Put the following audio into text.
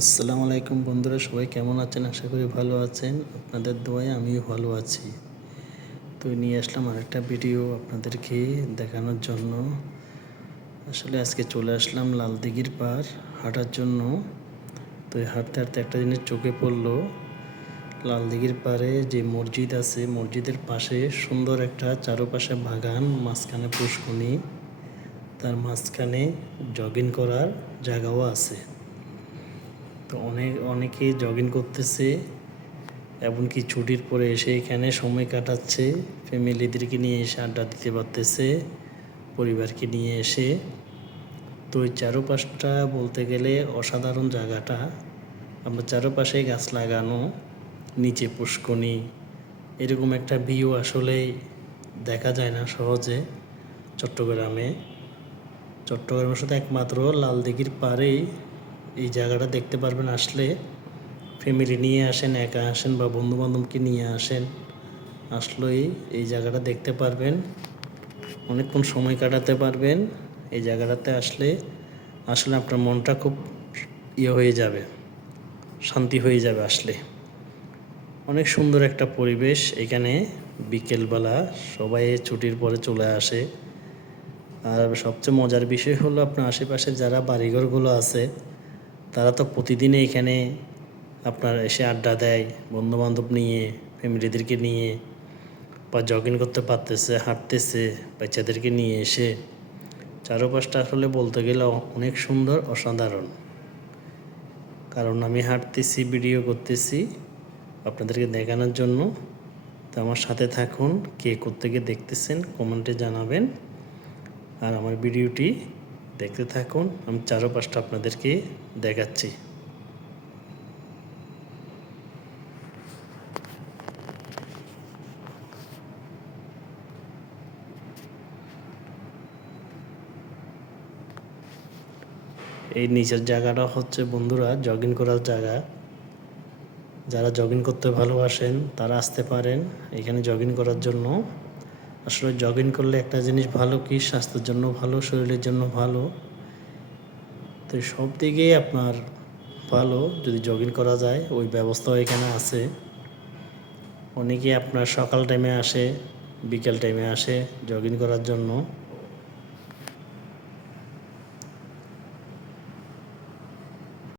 আসসালামু আলাইকুম বন্ধুরা, সবাই কেমন আছেন? আশা করি ভালো আছেন। আপনাদের দোয়ায় আমিও ভালো আছি। তো নিয়ে আসলাম আরেকটা ভিডিও আপনাদেরকে দেখানোর জন্য। আসলে আজকে চলে আসলাম লালদিঘির পাড় হাঁটার জন্য। তো হাঁটতে হাঁটতে একটা জিনিস চোখে পড়লো, লালদিঘির পাড়ে যে মসজিদ আছে, মসজিদের পাশে সুন্দর একটা চারপাশে বাগান, মাঝখানে পুষ্করণী, তার মাঝখানে জগিং করার জায়গাও আছে। তো অনেকে জগিং করতেছে, এমনকি ছুটির পরে এসে এখানে সময় কাটাচ্ছে, ফ্যামিলিদেরকে নিয়ে এসে আড্ডা দিতে পারতেছে, পরিবারকে নিয়ে এসে। তো ওই চারপাশটা বলতে গেলে অসাধারণ জায়গাটা। আমরা চারপাশে গাছ লাগানো, নিচে পুষ্করণী, এরকম একটা ভিউ আসলে দেখা যায় না সহজে চট্টগ্রামের সাথে একমাত্র লালদিঘির পাড়েই এই জায়গাটা দেখতে পারবেন। আসলে ফ্যামিলি নিয়ে আসেন, একা আসেন বা বন্ধুবান্ধবকে নিয়ে আসেন, আসলেই এই জায়গাটা দেখতে পারবেন, অনেকক্ষণ সময় কাটাতে পারবেন। এই জায়গাটাতে আসলে আপনার মনটা খুব হয়ে যাবে, শান্তি হয়ে যাবে। আসলে অনেক সুন্দর একটা পরিবেশ এখানে। বিকেলবেলা সবাই ছুটির পরে চলে আসে। আর সবচেয়ে মজার বিষয় হলো, আপনার আশেপাশে যারা বাড়িঘরগুলো আছে তারা তো প্রতিদিনই এখানে আপনার এসে আড্ডা দেয়, বন্ধুবান্ধব নিয়ে, ফ্যামিলিদেরকে নিয়ে, বা জগিং করতে পারতেছে, হাঁটতেছে বাচ্চাদেরকে নিয়ে এসে। চারপাশটা আসলে বলতে গেলে অনেক সুন্দর, অসাধারণ। কারণ আমি হাঁটতেছি, ভিডিও করতেছি আপনাদেরকে দেখানোর জন্য। তো আমার সাথে থাকুন, কে কোত্থেকে দেখতেছেন কমেন্টে জানাবেন। আর আমার ভিডিওটি দেখতে থাকুন, আমি চারপাশটা আপনাদেরকে দেখাচ্ছি। এই নিচের জায়গাটা হচ্ছে বন্ধুরা জগিং করার জায়গা। যারা জগিং করতে ভালোবাসেন তারা আসতে পারেন এখানে জগিং করার জন্য। আসলে জগিং করলে একটা জিনিস ভালো, কি স্বাস্থ্যের জন্য ভালো, শরীরের জন্য ভালো। তো সব দিকেই আপনার ভালো যদি জগিং করা যায়, ওই ব্যবস্থাও এখানে আছে। অনেকে আপনার সকাল টাইমে আসে, বিকেল টাইমে আসে জগিং করার জন্য।